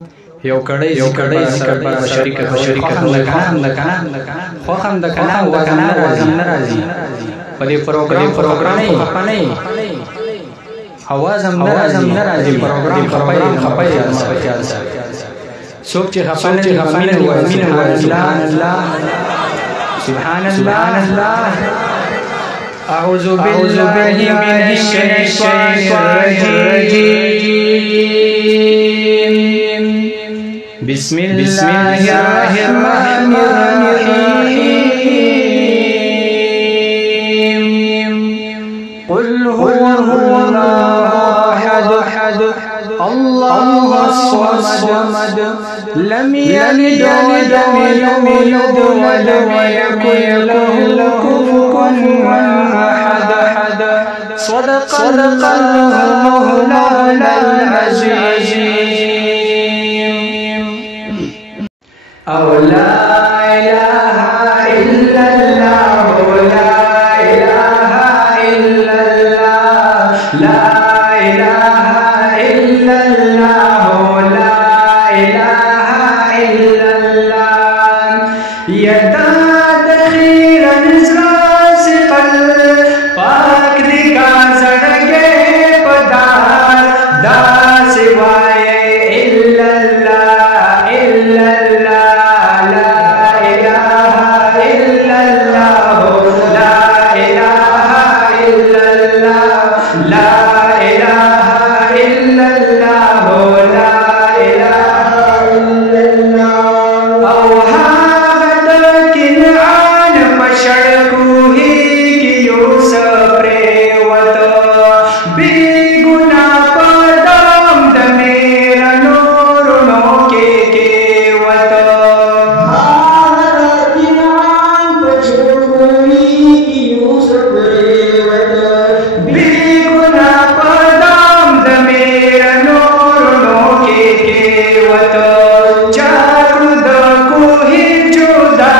یو کړي ذکر پر شریک خو هم د کنا وزن ناراضي په دې پروګرام خپنه اوازم ناراضي پروګرام خپای څوک چې خپنه سبحان الله أعوذ بالله من الشيطان الرجيم بسم الله الرحمن الرحيم قل هو الله أحد الله الصمد لم يلد ولم يولد ولم يكن له كفوا أحد صدق المولى العظيم أو لا إله إلا الله لا إله إلا الله لا إله إلا الله لا إله إلا الله يدا دخيرا راسقا پاک دکا زڑگے پدار دا سوائے إلا الله إلا الله لا إله إلا الله لا إله إلا الله لا إله إلا الله لا إله إلا الله أو هذا كنعان مشركوه کی یوسف ریوتو بی گناہ پدام دمیرا نورنو کے کیوتو كنعان مشركوه کی یوسف ریوتو بی گناہ پدام دمیرا نورنو کے کیوتو چاکڑ دو کوہی جودا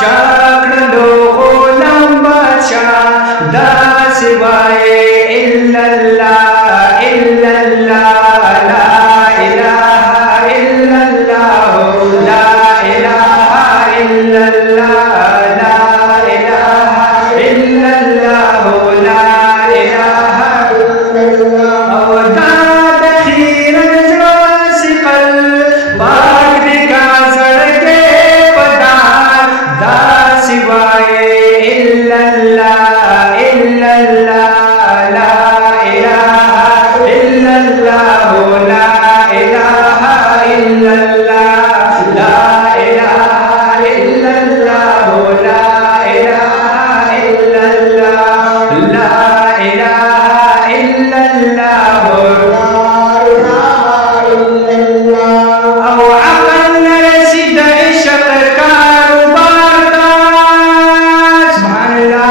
چاکڑ دو غلام بادشاہ دا سوائے إلا الله إلا الله لا إله إلا الله لا إله إلا الله لا إله إلا الله لا إله إلا الله أو داد خير راسقا باغ دکا زڑگے پدار دا سوائے إلا الله إلا الله لا إله إلا الله لا إله إلا الله لا إله إلا الله لا إله إلا الله لا إله إلا الله أو عقل رسید عشق کاروبار دا سبحان الله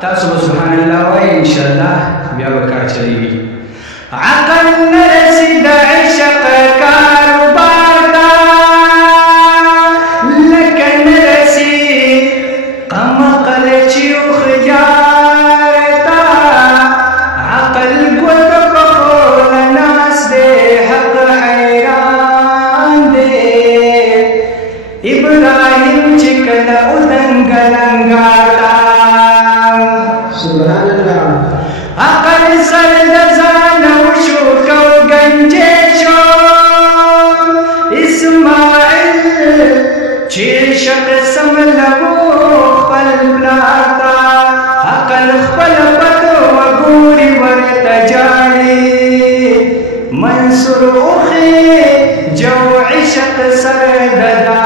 تاسو سبحان الله وای ان شاء الله بیا وکړه چلیږي عقل رسید عشق کاروبار دا لکن رسید قمقل چیو خجارتا عقل گل بخور ناس دے حق حیران دے ابراہیم چکل ادنگ لنگاتا سبحان الله عقل سر دزانا وشو کو گنجے شو اسماعیل چیشق سملو خپل بلاتا عقل خپل پتو وگوری ورتجاری منصور اخی جو عشق سر ددا